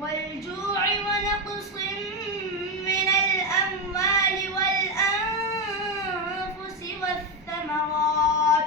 والجوع ونقص من الأموال والأنفس والثمرات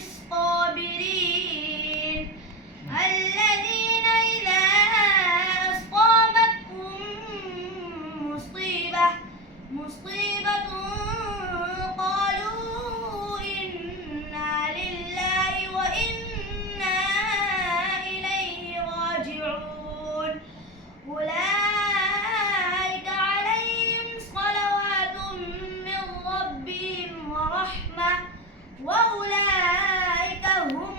الصابرين الذين إذا أصابتهم مصيبة قالوا إنا لله وإنا إليه راجعون أولئك عليهم صلوات من ربهم ورحمة وأولئك هم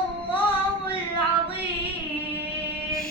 الله العظيم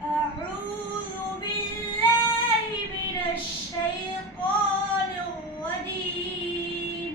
أعوذ بالله من الشيطان الرجيم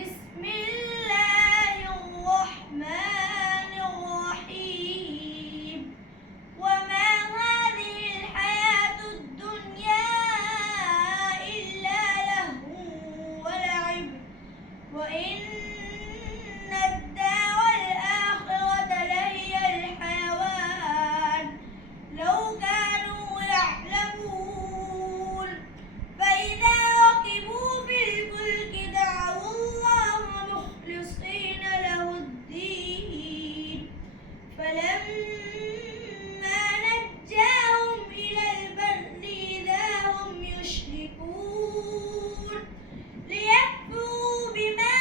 بسم الله الرحمن الرحيم وما هذه الحياة الدنيا إلا لهو ولعب وإن الدار الآخرة لهي الحيوان لو كانوا يعلمون فإذا ركبوا في الفلك دعوا الله مخلصين له الدين فلما نجاهم إلى البر إذا هم يشركون ليكفروا بما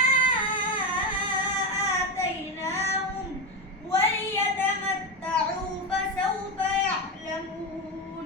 آتيناهم وليتمتعوا فسوف يعلمون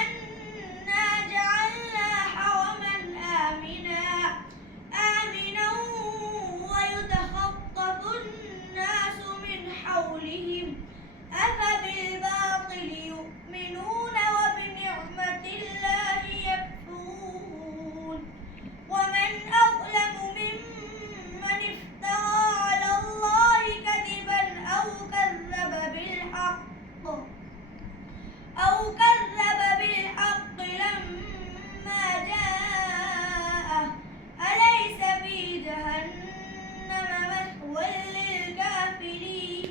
أنا جعلنا حرما آمنا ويتخطف الناس من حولهم أفبالباطل يؤمنون وبنعمة الله يكفرون ومن أظلم ممن افترى على الله كذبا أو كذب بالحق لما جاءه أليس في جهنم مثوى للكافرين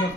صدق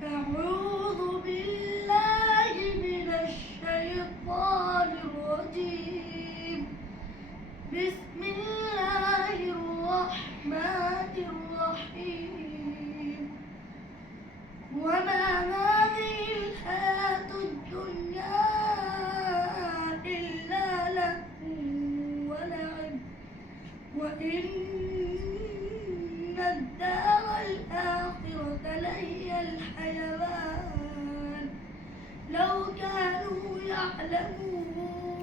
أعوذ بالله من الشيطان الرجيم بسم الله الرحمن الرحيم وما هذه الحياة الدنيا إلا لهو ولعب وإن الدار الآخرة لهي الحيوان لو كانوا يعلمون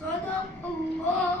صدق الله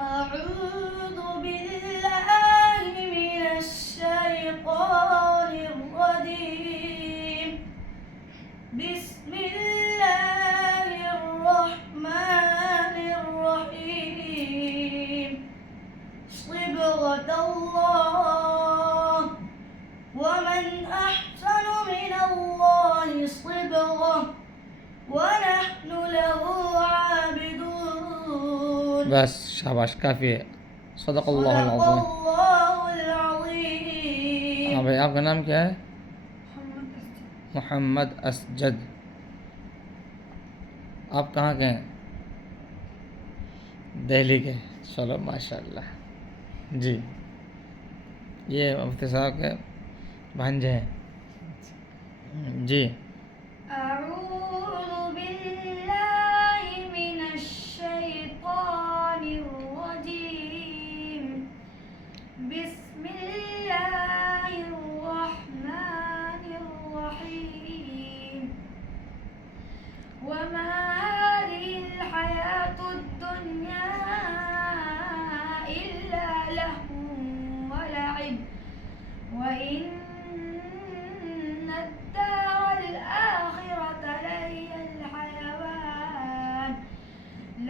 أعوذ بالله من الشيطان الرجيم بسم الله الرحمن الرحيم صبغة الله بس شاباش کافی ہے. صدق اللہ العظیم. الله العظيم. ہاں بھائی آپ کا نام کیا ہے؟ محمد اسجد. آپ کہاں کے ہیں؟ دہلی کے. چلو ماشاء اللہ. جی یہ مفتی صاحب کے بھانجے ہیں. جی أعوذ بالله من الشيطان الرجيم. بسم الله الرحمن الرحيم. وما هذه الحياة الدنيا إلا لهو ولعب وإن الدار الآخرة لهي الحيوان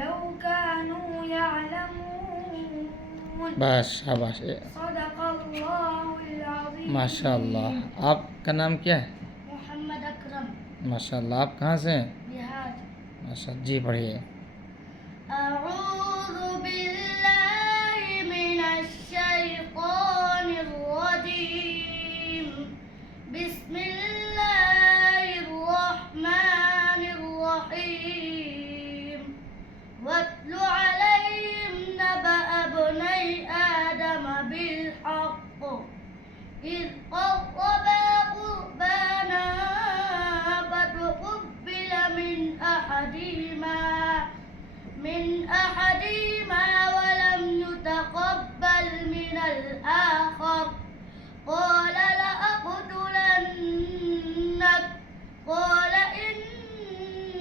لو كانوا يعلمون. بس شاباش. صدق الله العظيم. ماشاء اللہ. آپ کا نام کیا ہے؟ محمد اکرم. ماشاء اللہ. آپ کہاں سے ہیں؟ بہار. ماشاء اللہ. جی پڑھیے. أعوذ بالله من الشيطان الرجيم. بسم الله الرحمن الرحيم. واتل عليهم نبأ ابني آدم بالحق إذ قربا قربانا فتقبل من أحدهما ولم يتقبل من الآخر قال لأقتلنك قال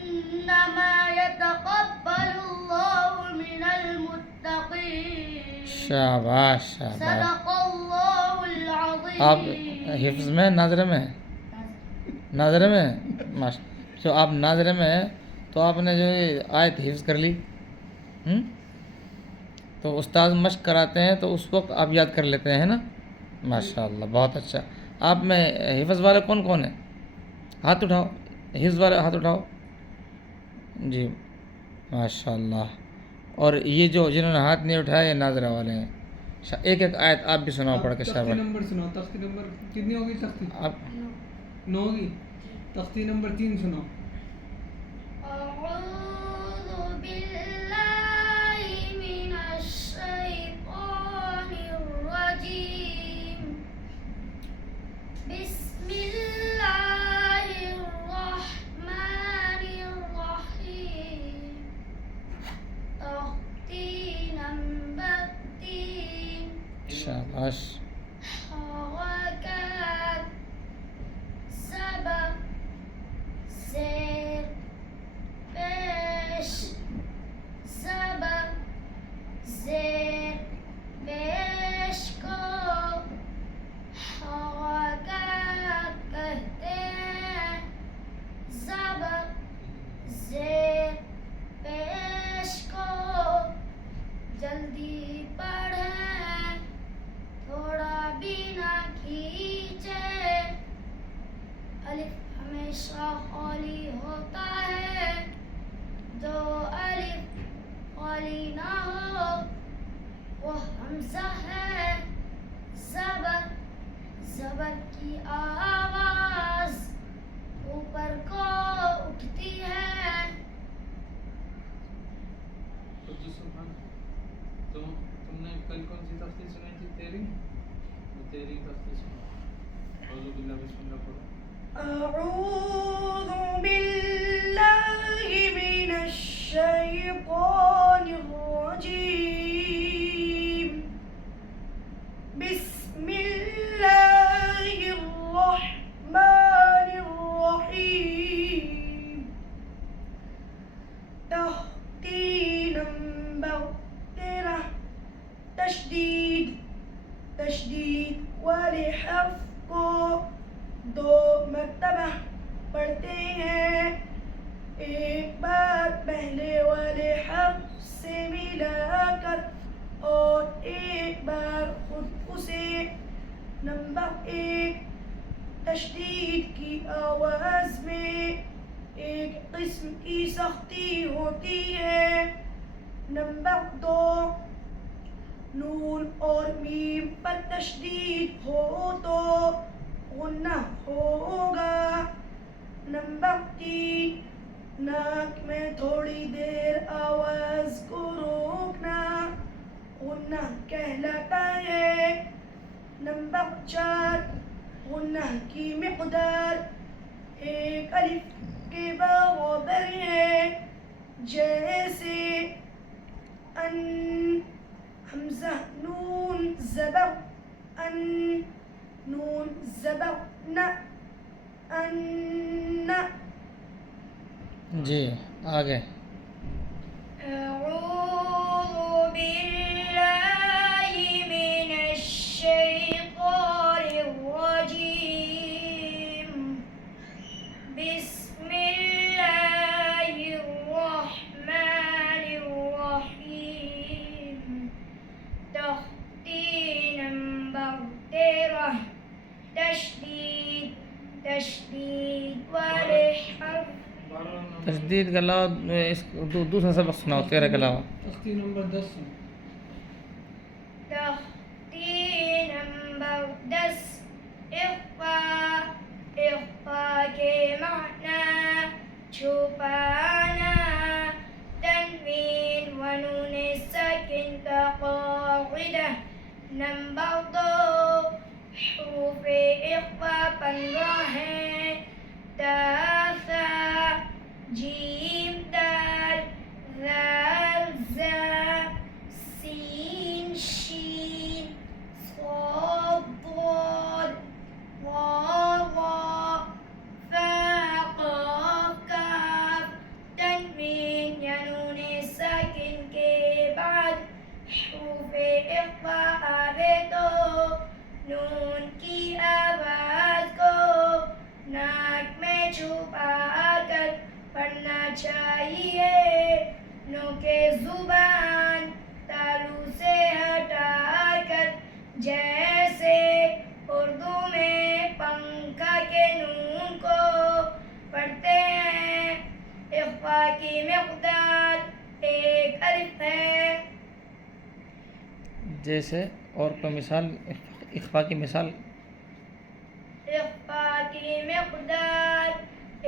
إنما يتقبل الله من المتقين. شاباش شاباش. صدق الله العظيم. آپ حفظ میں ناظرہ میں ہیں؟ ناظرہ میں ہیں؟ تو آپ ناظرہ میں ہیں تو آپ نے جو آیت حفظ کر لی. تو استاد مشق کراتے ہیں تو اس وقت آپ یاد کر لیتے ہیں نا. ماشاء اللہ بہت اچھا. آپ میں حفظ والے کون کون ہیں؟ ہاتھ اٹھاؤ. حفظ والے ہاتھ اٹھاؤ. جی ماشاء اللہ. اور یہ جو جنہوں نے ہاتھ نہیں اٹھایا یہ ناظرہ والے ہیں. ایک ایک آیت آپ بھی سناؤ پڑھ کے. تختی نمبر سناؤ. تختی نمبر کتنی ہوگی؟ تختی آپ 9 ہوگی. تختی نمبر 3 سناؤ. أعوذ بالله من الشيطان الرجيم. بسم الله الرحمن الرحيم. تختي نمبر 3. شاباش. حركات سبق زیر پیش سبق زیر پیش کو حرکات کہتے ہیں. سبق زیر پیش کو جلدی پڑھیں تھوڑا بھی نہ کھینچے. الف ہمیشہ خالی ہوتا ہے جو الف خالی نہ ہو وہ حمزہ ہے. زبر زبر کی آواز اوپر کو اٹھتی ہے. تم نے کل کون سی تختی سنائی تھی؟ 13 تختی سنا. اعوذ باللہ بسم اللہ پڑھو. أعوذ بالله من الشيطان الرجيم. بسم الله الرحمن الرحيم. تختی نمبر 13. تشدید تشدید والے حرف کو 2 مرتبہ پڑھتے ہیں. ایک بار پہلے والے حرف سے ملا کر اور ایک بار خود اسے. نمبر 1 تشدید کی آواز میں ایک قسم کی سختی ہوتی ہے نمبر 2 نون اور میم پر تشدید ہو تو غنہ ہوگا. نمبر 3 ناک میں تھوڑی دیر آواز کو روکنا غنہ کہلاتا ہے. نمبر 4 غنہ کی مقدار ایک الف کے برابر ہے، جیسے ان حمزہ نون زبر ان، نون زبر نہ ان. جی آگے. أعوذ بالله من الشيطان الرجيم. بسم الله الرحمن الرحيم. تختی نمبر 13 تشدید والے حرف. تشدید کے علاوہ اس دوسرا سبق سناؤ 13 کے علاوہ. تختی نمبر 10 تختی نمبر 10 اخفا کے معنی چھپانا. تنوین و نون ساکن کا قاعدہ. نمبر 2 حروف اخفا 15 ہیں. تا ثا جیم دال ذال زا سین شین صاد ضاد ظا ظا فا قاف کاف. تنوین یا نون ساکن کے بعد حروف اخفا آوے تو نون کی آواز کو ناک میں چھپا کر پڑھنا چاہیے. نوک زبان تالو سے ہٹا کر، جیسے اردو میں پنکھا کے نون کو پڑھتے ہیں. اخفا کی مقدار ایک الف ہے. جیسے اور کوئی مثال اخفا کی مثال. اخفا کی مقدار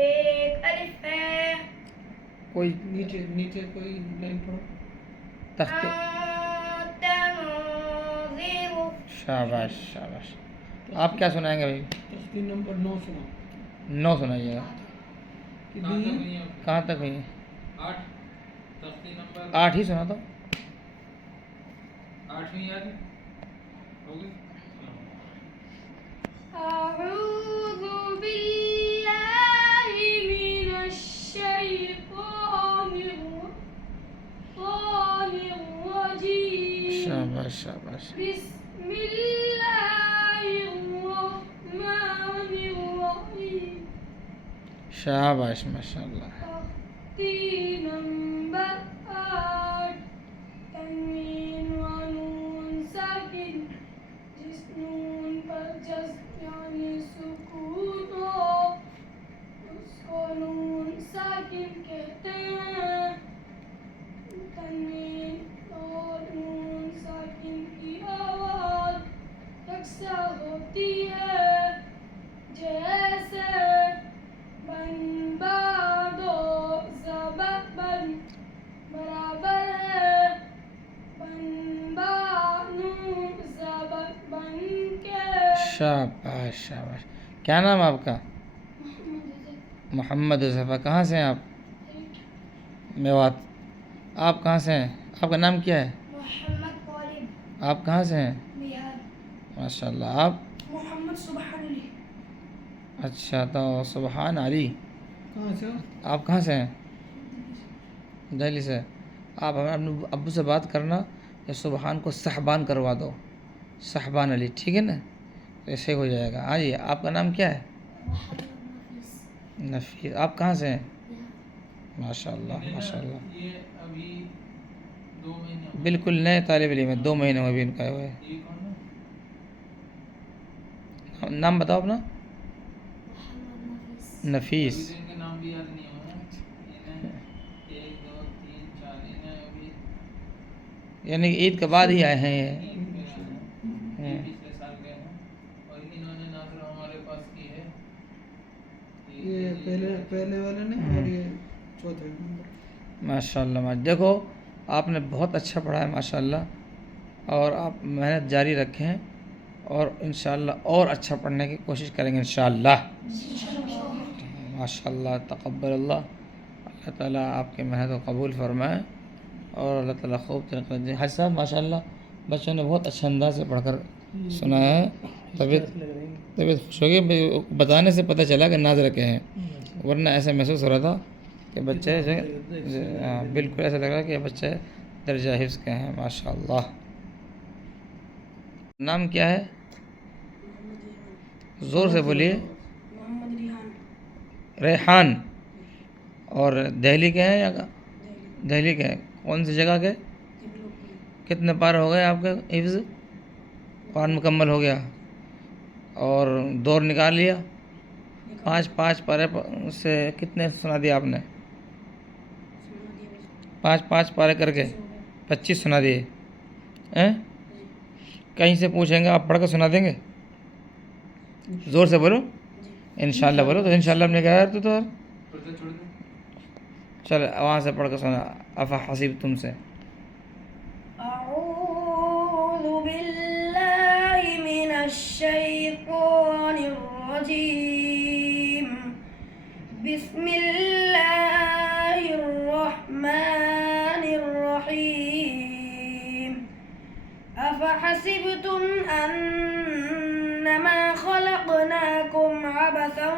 ایک الف ہے. کوئی نیچے کوئی لائن پڑھو. تختی. أنت منذر. شاباش شاباش. آپ کیا سنائیں گے بھائی؟ تختی نمبر 9 سنا. 9 سنائیے گا. کتنی ہے؟ کہاں تک ہوئی؟ 8. تختی نمبر 8 ہی سنا تو. 8ویں یاد ہے ہو گئی. أعوذ بالله من الشيطان الرجيم. شاباش شاباش. بسم الله الرحمن الرحيم. شاباش ماشاء اللہ. تختی نمبر 8 تنوین و نون ساکن، جس نون پر جزم یعنی سکون ہو اس کو نون ساکن کہتے ہیں. تنوین اور نون ساکن کی آواز یکساں ہوتی ہے، جیسے بن با دو زبر بن برابر ہے بن با نون زبر بن کے. شاباش شاباش. کیا نام ہے آپ کا؟ محمد حذیفہ. کہاں سے ہیں آپ؟ میوات. آپ کہاں سے ہیں؟ آپ کا نام کیا ہے؟ محمد طالب آپ کہاں سے ہیں؟ بہار. ماشاء اللہ. آپ؟ محمد سبحان علی. اچھا تو سبحان علی. کہاں سے؟ آپ کہاں سے ہیں؟ دہلی سے. آپ ہمیں اپنے ابو سے بات کرنا کہ سبحان کو صحبان کروا دو. صحبان علی ٹھیک ہے نا؟ ایسے ہو جائے گا. ہاں جی. آپ کا نام کیا ہے؟ نفیس. آپ کہاں سے ہیں؟ ماشاء اللہ ماشاء اللہ. یہ ابھی 2 مہینے ہوئے. بالکل نئے طالب علم ہے. 2 مہینے میں بھی ان کا ہوا ہے. یہ کون ہے؟ نام بتاؤ اپنا. نفیس. ابھی تو ان کے نام بھی یاد نہیں ہوا. 1 2 3 4 انہیں ابھی یعنی عید کے بعد ہی آئے ہیں یہ؟ پچھلے سال گئے ہیں اور انہوں نے ناظر ہمارے پاس کی ہے یہ پہلے والے نے اور یہ چوتھے نمبر. ماشاء اللہ. دیکھو آپ نے بہت اچھا پڑھا ہے ماشاء اللہ، اور آپ محنت جاری رکھیں اور انشاءاللہ اور اچھا پڑھنے کی کوشش کریں گے انشاءاللہ. ماشاء اللہ، تقبل اللہ. اللہ تعالیٰ آپ کی محنت کو قبول فرمائے اور اللہ تعالیٰ خوب ترقی دے. حاجی صاحب ماشاء اللہ بچوں نے بہت اچھے انداز سے پڑھ کر سنایا ہے. طبیعت خوش ہو گئی، بتانے سے پتہ چلا کہ ناز رکھے ہیں، ورنہ ایسا محسوس ہو رہا تھا کہ بچے جو بالکل ایسا لگ رہا کہ بچے درجہ حفظ کے ہیں. ماشاء اللہ. نام کیا ہے؟ زور سے بولیے. محمد ریحان. ریحان. اور دہلی کے ہیں یا دہلی کے ہیں؟ کون سی جگہ کے؟ کتنے پار ہو گئے آپ کے حفظ؟ قرآن مکمل ہو گیا اور دور نکال لیا؟ 5 پارے سے کتنے سنا دیا آپ نے؟ 5 پارے کر کے 25 سنا دیے ہیں؟ کہیں سے پوچھیں گے آپ پڑھ کر سنا دیں گے؟ زور سے بولو. انشاءاللہ بولو. تو انشاءاللہ ہم نے کہا یار تو چل وہاں سے پڑھ کر سنا. افحسبتم سے. أعوذ بالله من الشيطان الرجيم. بسم الله الرحمن الرحيم. أفحسبتم أنما خلقناكم عبثا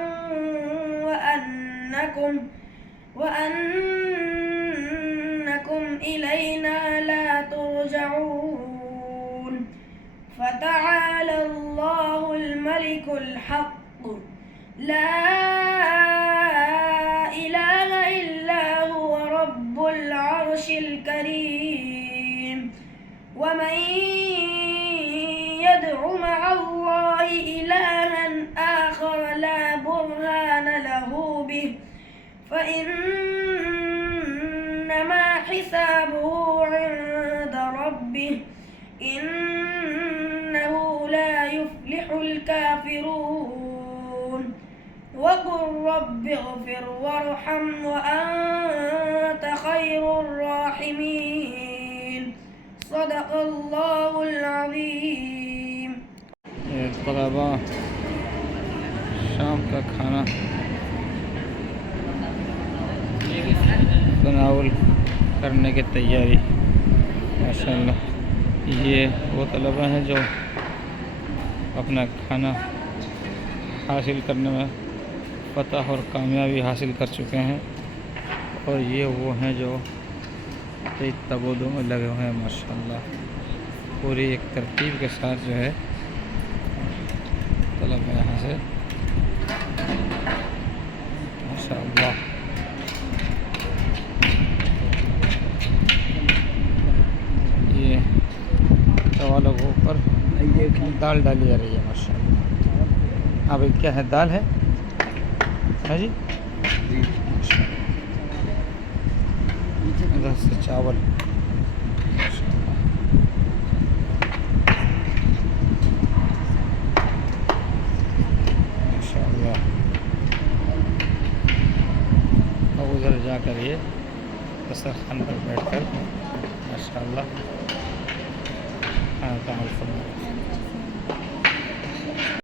وأنكم إلينا لا ترجعون. فتعالى الله الملك الحق لا إله إلا هو رب العرش الكريم. ومن يدع مع الله إلها آخر لا برهان له به فإنما حسابه عند ربه إنه لا يفلح الكافرون. وقل رب اغفر وارحم وأنت خير الراحمين. صدق الله العظيم. طلبا شام کا کھانا تناول کرنے کی تیاری. ماشاءاللہ یہ وہ طلبا ہیں جو اپنا کھانا حاصل کرنے میں فتح اور کامیابی حاصل کر چکے ہیں، اور یہ وہ ہیں جو کئی تبودوں میں لگے ہوئے ہیں. ماشاءاللہ پوری ایک ترتیب کے ساتھ جو ہے طلبا یہاں سے ماشاءاللہ. یہ چوالوں کے اوپر دال ڈالی جا رہی ہے ماشاءاللہ. اب کیا ہے؟ دال ہے جی. ادھر سے چاول. ماشاءاللہ. اور ادھر جا کر یہ دسترخوان پر بیٹھ کر ماشاءاللہ کھانا تعامل فرمائے.